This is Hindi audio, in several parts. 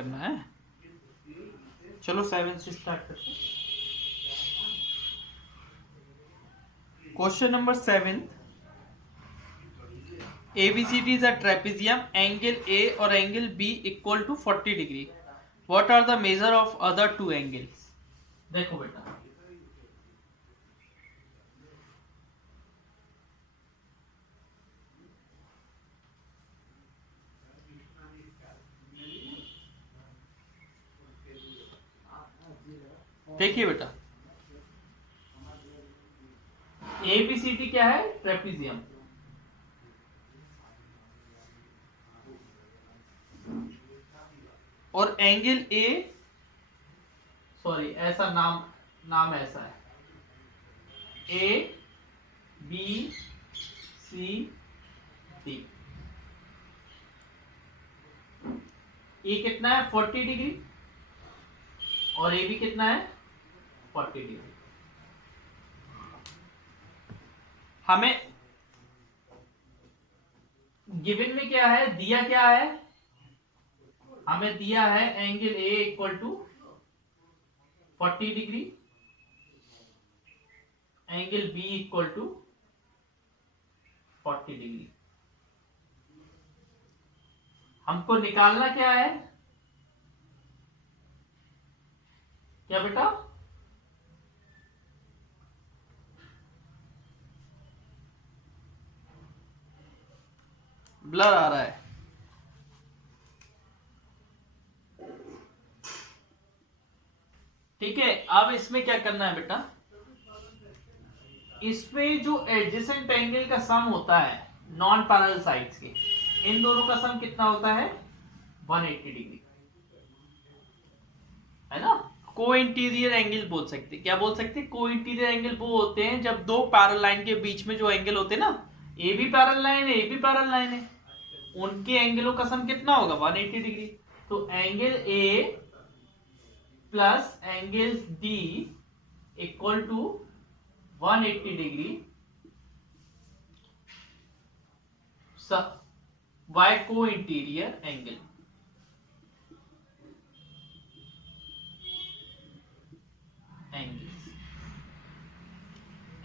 करना है। चलो 7 से स्टार्ट करते हैं। Question number 7, ABCD is a trapezium, angle A और angle B equal to 40 degree. What are the measure of other two angles? देखो बेटा, देखिए बेटा, ABCD क्या है? ट्रेपेजियम। और एंगल ए, सॉरी ऐसा नाम ऐसा है, ए बी सी डी। ए कितना है? 40 डिग्री और ए बी कितना है? 40 डिग्री। हमें गिवन में क्या है दिया? क्या है हमें दिया है? Angle A equal to 40 degree, angle B equal to 40 degree. हमको निकालना क्या है? क्या बेटा? ब्लर आ रहा है। ठीक है, अब इसमें क्या करना है बेटा? इसमें जो एडजेसेंट एंगल का सम होता है नॉन पैरेलल साइड्स के, इन दोनों का सम कितना होता है? 180 डिग्री, है ना? को इंटीरियर एंगल बोल सकते, क्या बोल सकते? को इंटीरियर एंगल वो होते हैं जब दो पैरेलल लाइन के बीच में जो एंगल होते हैं ना, ए भी पैरेलल लाइन है, ए भी पैरेलल लाइन है, उनके एंगलों का सम कितना होगा? 180 डिग्री। तो angle A plus angle D equal to 180 degree by co interior angle.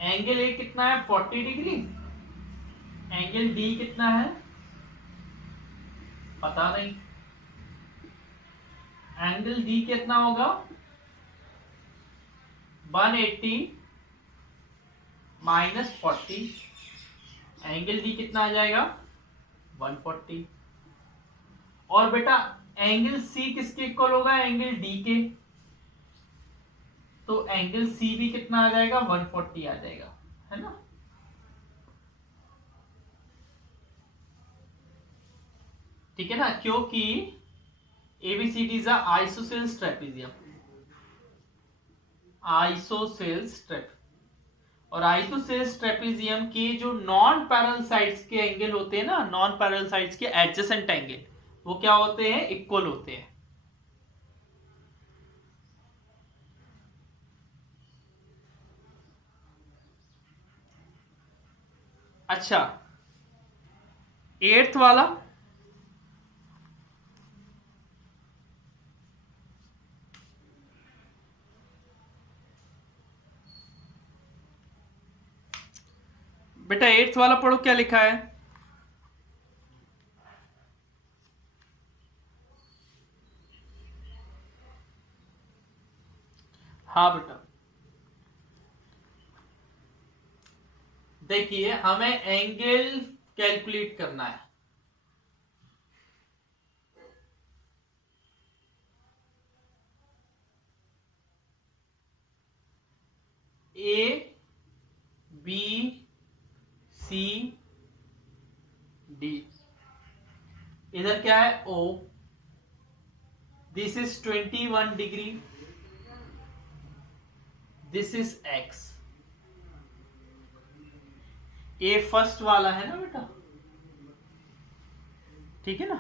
Angle A कितना है? 40 डिग्री। एंगल डी कितना है? पता नहीं। एंगल डी कितना होगा? 180 माइनस 40। एंगल डी कितना आ जाएगा? 140। और बेटा एंगल सी किसके इक्वल होगा? एंगल डी के। तो एंगल सी भी कितना आ जाएगा? 140 आ जाएगा, है ना? ठीक है ना, क्योंकि ABCD is isosceles trapezium. Isosceles trap और आइसोसेल्स ट्रेपेजियम के जो नॉन पैरेलल साइड्स के एंगल होते हैं ना, नॉन पैरेलल साइड्स के एडजेसेंट एंगल, वो क्या होते हैं? इक्वल होते हैं। अच्छा, 8th वाला बेटा, 8th वाला पढ़ो, क्या लिखा है? हाँ बेटा, देखिए हमें एंगल कैलकुलेट करना है। ए बी सी डी, इधर क्या है? O. This is 21 degree, this is X. A first वाला है ना बेटा, ठीक है ना?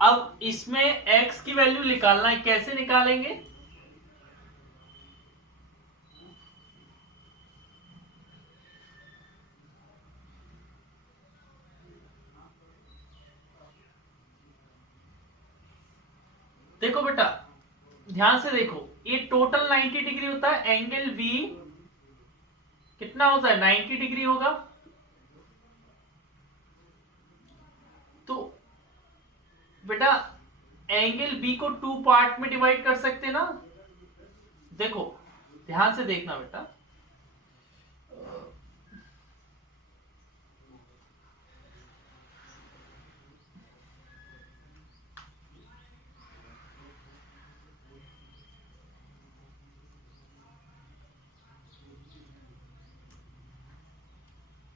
अब इसमें x की वैल्यू निकालना है, कैसे निकालेंगे? देखो बेटा, ध्यान से देखो, ये टोटल 90 डिग्री होता है, एंगल बी कितना होता है, 90 डिग्री होगा। तो बेटा एंगल बी को 2 पार्ट में डिवाइड कर सकते ना। देखो ध्यान से देखना बेटा,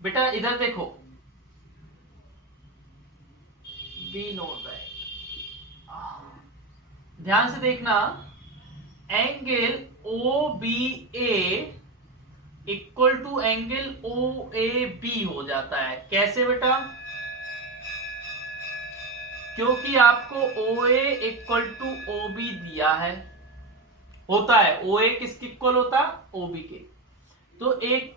बेटा इधर देखो, बी नोट दैट, ध्यान से देखना, angle O B A equal to angle O A B हो जाता है। कैसे बेटा? क्योंकि आपको O A equal to O B दिया है, होता है ओ ए किसके इक्वल होता है, ओ बी के। तो एक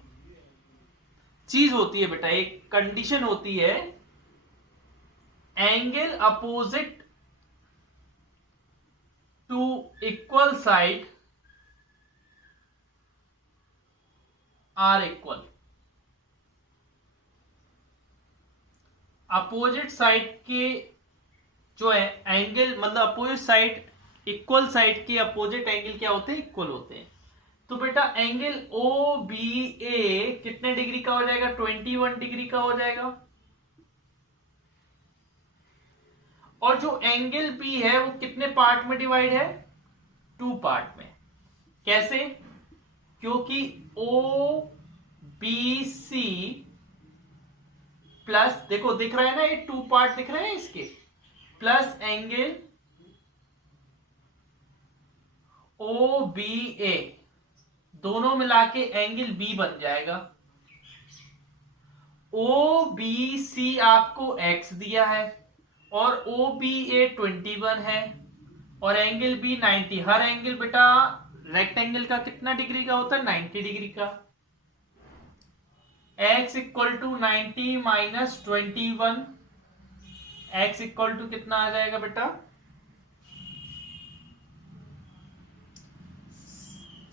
चीज होती है बेटा, एक कंडीशन होती है, angle opposite to equal side are equal. Opposite side के जो है एंगल, मतलब अपोजिट साइड, इक्वल साइड के अपोजिट एंगल क्या होते हैं, इक्वल होते हैं। तो बेटा एंगल ओ बी ए कितने डिग्री का हो जाएगा, 21 डिग्री का हो जाएगा। और जो एंगल बी है वो कितने पार्ट में डिवाइड है, 2 पार्ट में। कैसे? क्योंकि ओ बी सी प्लस, देखो दिख रहा है ना, ये 2 पार्ट दिख रहे हैं इसके, प्लस एंगल ओ बी ए, दोनों मिला के एंगल बी बन जाएगा। ओ बी सी आपको एक्स दिया है और ओ बी ए 21 है और एंगल बी 90। हर एंगल बेटा रेक्टेंगल का कितना डिग्री का होता है, 90 डिग्री का। x equal to 90 minus 21, x equal to कितना आ जाएगा बेटा,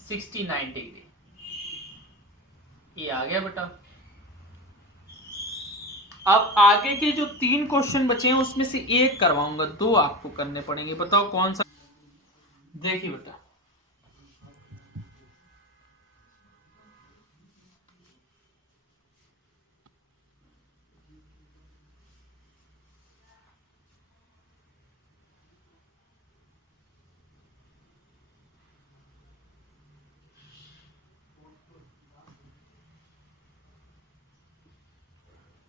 69 डिग्री। ये आ गया बेटा। अब आगे के जो 3 क्वेश्चन बचे हैं उसमें से एक करवाऊंगा, 2 आपको करने पड़ेंगे। बताओ कौन सा? देखिए बेटा,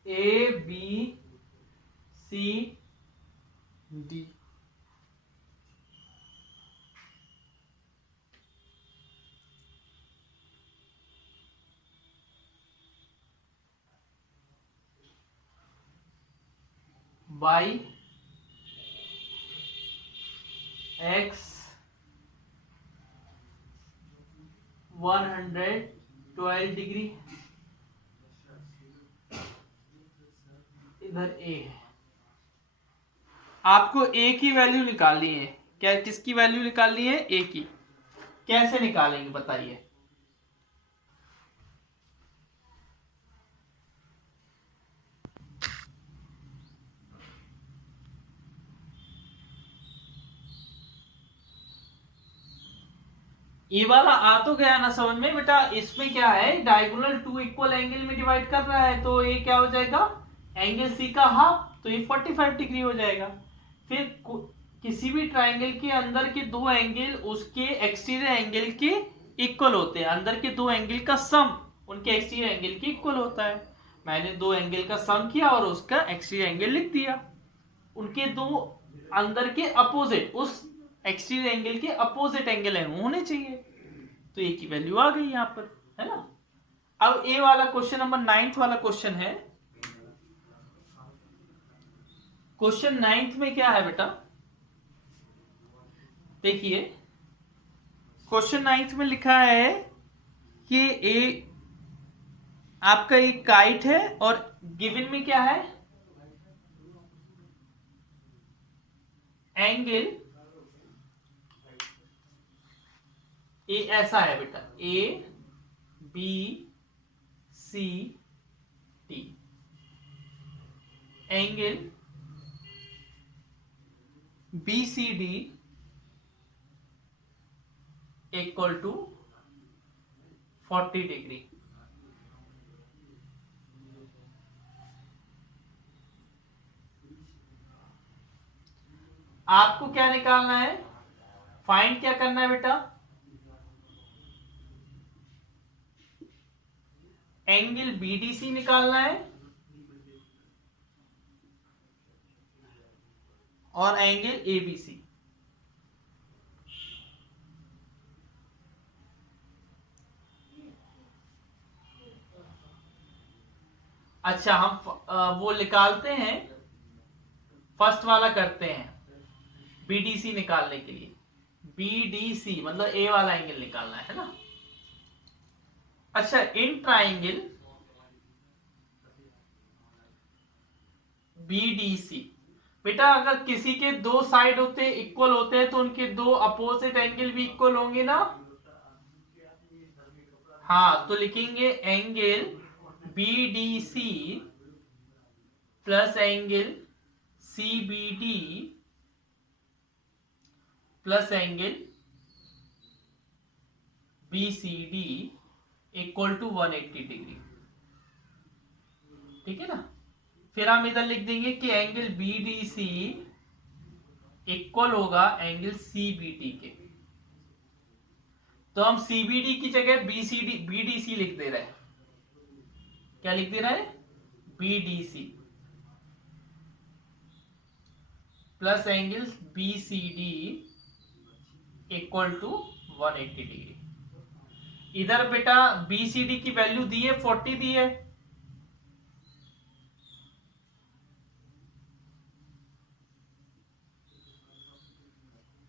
A B C D, Y X 112 degree, इधर ए है। आपको ए की वैल्यू निकालनी है। क्या, किसकी वैल्यू निकालनी है, ए की। कैसे निकालेंगे बताइए? ये वाला आ तो गया ना समझ में बेटा? इसमें क्या है, डायगोनल 2 इक्वल एंगल में डिवाइड कर रहा है, तो ये क्या हो जाएगा, एंगल सी का हाफ, तो ये 45 डिग्री हो जाएगा। फिर किसी भी ट्राइंगल के अंदर के 2 एंगल उसके एक्सटीरियर एंगल के इक्वल होते हैं। अंदर के 2 एंगल का सम उनके एक्सटीरियर एंगल के इक्वल होता है। मैंने 2 एंगल का सम किया और उसका एक्सटीरियर एंगल लिख दिया। उनके 2 अंदर के अपोजिट, उस एक्सटीरियर एंगल के अपोजिट एंगल है वो होने चाहिए। तो ए की वैल्यू आ गई यहां पर, है ना। अब ए वाला क्वेश्चन नंबर 9 वाला क्वेश्चन है। क्वेश्चन 9 में क्या है बेटा, देखिए क्वेश्चन 9 में लिखा है कि ए आपका एक काइट है और गिवन में क्या है, एंगल ए ऐसा है बेटा, A B C T, angle B C D equal to 40 degree. आपको क्या निकालना है, फाइंड क्या करना है बेटा, एंगल बीडीसी निकालना है और एंगल एबीसी। अच्छा, हम वो निकालते हैं, फर्स्ट वाला करते हैं बीडीसी निकालने के लिए। बीडीसी मतलब ए वाला एंगल निकालना है ना। अच्छा, इन ट्राइंगल बीडीसी बेटा, अगर किसी के दो साइड होते इक्वल होते हैं तो उनके दो अपोजिट एंगल भी इक्वल होंगे ना। हाँ, तो लिखेंगे angle BDC plus angle CBD plus angle BCD equal to 180 degree. ठीक है ना। फिर हम इधर लिख देंगे कि एंगल बीडीसी इक्वल होगा एंगल सीबीडी के। तो हम सीबीडी की जगह बीसीडी बीडीसी लिख दे रहे हैं। क्या लिख दे रहा है, BDC plus angle BCD equal to 180 degree. इधर बेटा बीसीडी की वैल्यू दी है 40 दी है,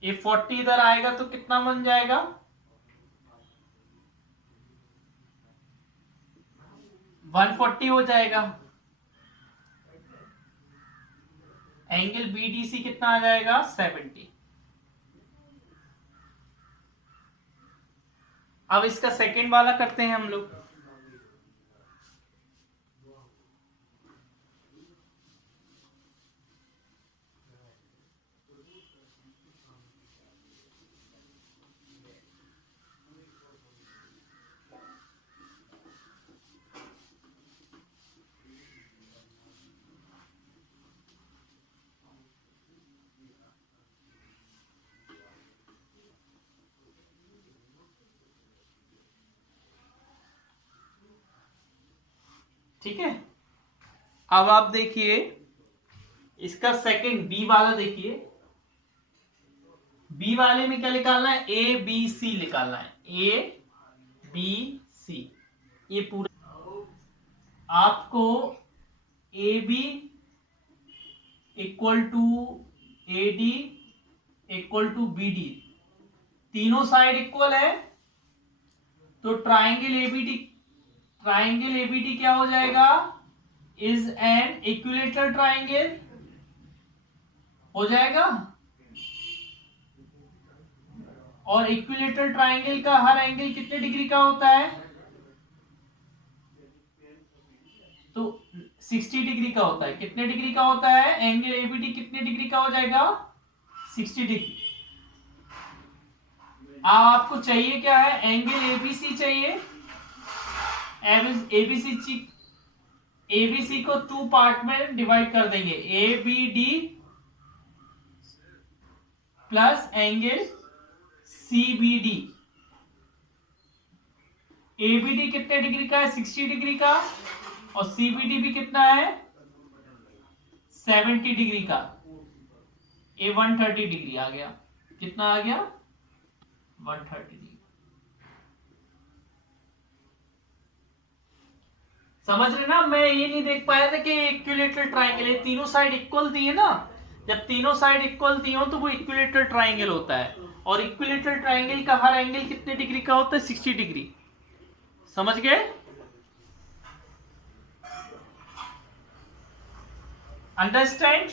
ये 40 इधर आएगा तो कितना बन जाएगा, 140 हो जाएगा। एंगल बीडीसी कितना आ जाएगा, 70। अब इसका सेकंड वाला करते हैं हम लोग। ठीक है, अब आप देखिए इसका सेकंड बी वाला देखिए। बी वाले में क्या निकालना है, ए बी सी निकालना है, ए बी सी। ये पूरा आपको A B equal to A D equal to B D, तीनों साइड इक्वल है तो ट्राइंगल एबीडी क्या हो जाएगा, इज एन इक्विलेटरल ट्राइंगल हो जाएगा। और इक्विलेटरल ट्राइंगल का हर एंगल कितने डिग्री का होता है, तो 60 डिग्री का होता है। कितने डिग्री का होता है, एंगल एबीडी कितने डिग्री का हो जाएगा, 60 डिग्री। आपको चाहिए क्या है, एंगल एबीसी चाहिए। एबीसी को 2 पार्ट में डिवाइड कर देंगे, A B D plus angle CBD. ABD कितने डिग्री का है, 60 डिग्री का, और सीबीडी भी कितना है, 70 डिग्री का। ए 130 डिग्री आ गया, कितना आ गया, 130 डिग्री। समझ रहे ना। मैं ये नहीं देख पाया था कि इक्विलेटरल ट्राइंगल है, तीनों साइड इक्वल दी है ना। जब तीनों साइड इक्वल दी हो तो वो इक्विलेटरल ट्राइंगल होता है। और इक्विलेटरल ट्राइंगल का हर एंगल कितने डिग्री का होता है, 60 डिग्री। समझ गए। अंडरस्टैंड।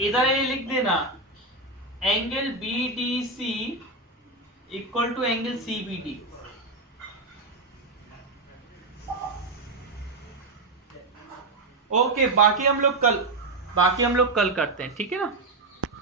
इधर ये लिख देना, angle BDC equal to angle CBD। Okay, बाकी हम लोग कल करते हैं, ठीक है ना।